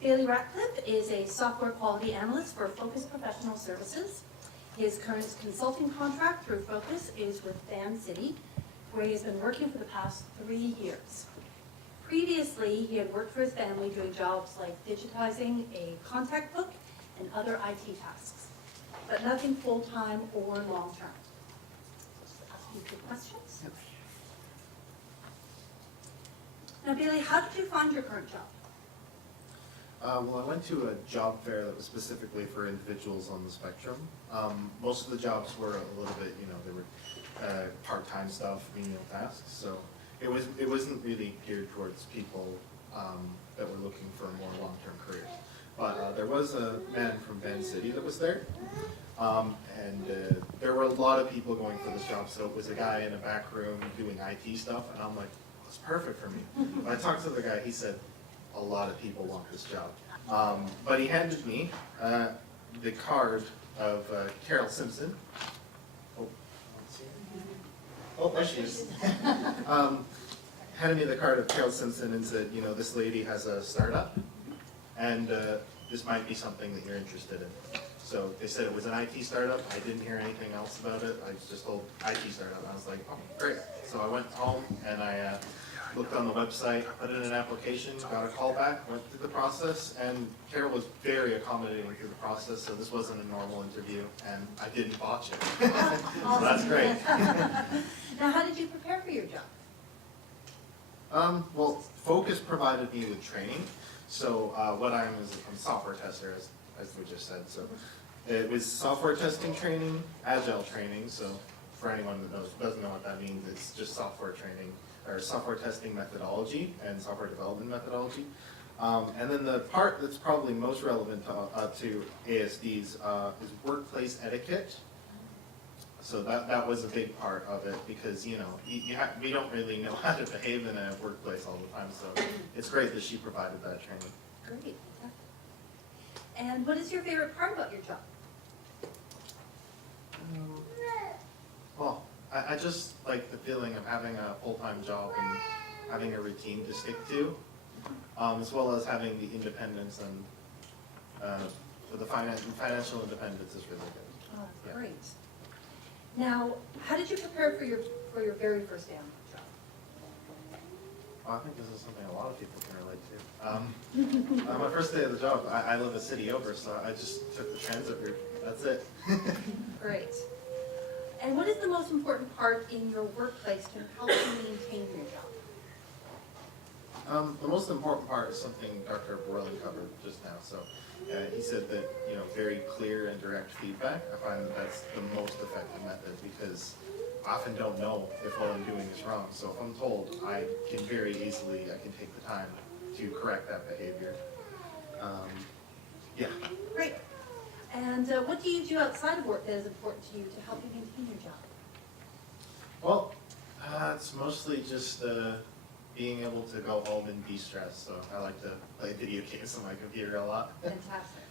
Bailey Ratcliffe is a software quality analyst for Focus Professional Services. His current consulting contract through Focus is with Van City, where he has been working for the past 3 years. Previously, he had worked for his family doing jobs like digitizing a contact book and other IT tasks, but nothing full-time or long-term. Ask you 2 questions. Now, Bailey, how did you find your current job? Well, I went to a job fair that was specifically for individuals on the spectrum. Most of the jobs were a little bit, they were part-time stuff, menial tasks. So it wasn't really geared towards people that were looking for a more long-term career. But there was a man from Van City that was there, and there were a lot of people going for this job. So it was a guy in a back room doing IT stuff, and I'm like, that's perfect for me. When I talked to the guy, he said, a lot of people want this job. But he handed me the card of Carol Simpson. Oh, there she is. Handed me the card of Carol Simpson and said, this lady has a startup, and this might be something that you're interested in. So they said it was an IT startup. I didn't hear anything else about it. I was just told IT startup. I was like, oh, great. So I went home and I looked on the website, put in an application, got a call back, went through the process, and Carol was very accommodating through the process, so this wasn't a normal interview, and I didn't botch it. So that's great. Now, how did you prepare for your job? Well, Focus provided me with training. So what I'm is I'm a software tester, as we just said. So it was software testing training, agile training. So for anyone that doesn't know what that means, it's just software training or software testing methodology and software development methodology. And then the part that's probably most relevant to ASDs is workplace etiquette. So that was a big part of it because, we don't really know how to behave in a workplace all the time. So it's great that she provided that training. Great. And what is your favorite part about your job? Well, I just like the feeling of having a full-time job and having a routine to stick to, as well as having the independence and the financial independence is really good. Oh, that's great. Now, how did you prepare for your very first day on the job? Well, I think this is something a lot of people can relate to. My first day of the job, I live a city over, so I just took the transit route. That's it. Great. And what is the most important part in your workplace to help you maintain your job? The most important part is something Dr. Borland covered just now. So he said that, very clear and direct feedback. I find that that's the most effective method because I often don't know if what I'm doing is wrong. So if I'm told, I can take the time to correct that behavior. Yeah. Great. And what do you do outside of work that is important to you to help you maintain your job? Well, it's mostly just being able to go home and de-stress. So I like to play video games on my computer a lot. Fantastic.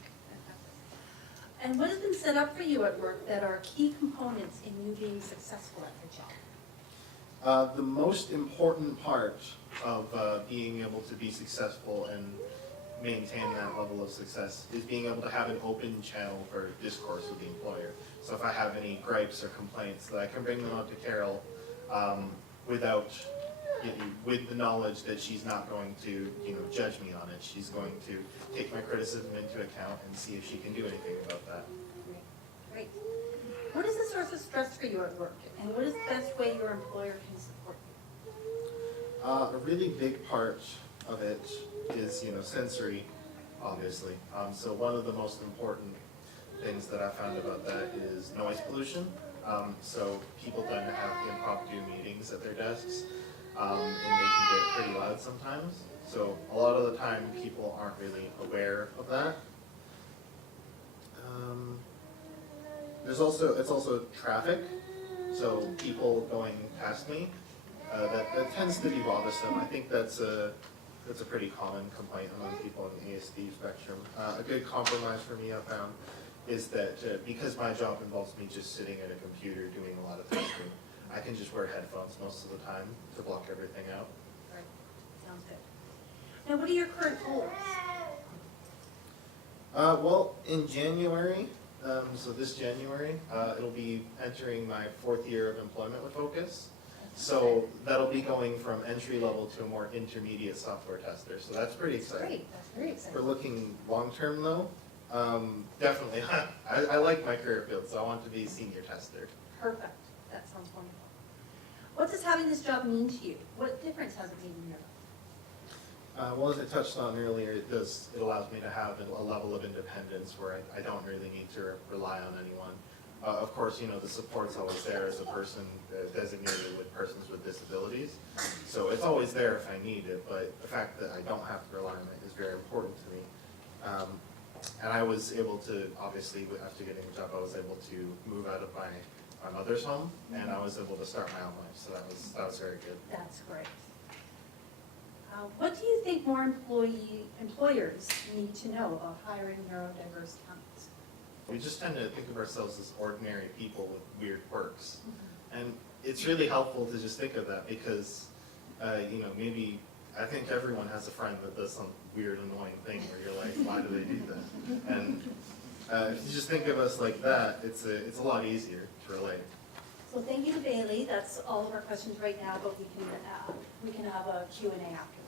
And what has been set up for you at work that are key components in you being successful at your job? The most important part of being able to be successful and maintain that level of success is being able to have an open channel for discourse with the employer. So if I have any gripes or complaints, that I can bring them out to Carol with the knowledge that she's not going to judge me on it. She's going to take my criticism into account and see if she can do anything about that. Great. What is the source of stress for you at work, and what is the best way your employer can support you? A really big part of it is sensory, obviously. So one of the most important things that I found about that is noise pollution. So people tend to have impromptu meetings at their desks, and they can get pretty loud sometimes. So a lot of the time people aren't really aware of that. It's also traffic. So people going past me, that tends to be bothersome. I think that's a pretty common complaint among people in the ASD spectrum. A good compromise for me, I found, is that because my job involves me just sitting at a computer doing a lot of testing, I can just wear headphones most of the time to block everything out. Right. Sounds good. Now, what are your current goals? Well, in January, so this January, it'll be entering my 4th year of employment with Focus. So that'll be going from entry level to a more intermediate software tester. So that's pretty exciting. Great, that's very exciting. For looking long-term though, definitely, I like my career field, so I want to be a senior tester. Perfect, that sounds wonderful. What does having this job mean to you? What difference has it made in your life? Well, as I touched on earlier, it allows me to have a level of independence where I don't really need to rely on anyone. Of course, the support's always there as a person designated with persons with disabilities. So it's always there if I need it, but the fact that I don't have to rely on it is very important to me. And I was able to, obviously, after getting the job, I was able to move out of my mother's home, and I was able to start my own life, so that was very good. That's great. What do you think more employers need to know about hiring neurodiverse talents? We just tend to think of ourselves as ordinary people with weird quirks. And it's really helpful to just think of that because, maybe I think everyone has a friend that does some weird, annoying thing where you're like, why do they do that? And if you just think of us like that, it's a lot easier to relate. So thank you to Bailey. That's all of our questions right now, but we can have a Q&A after.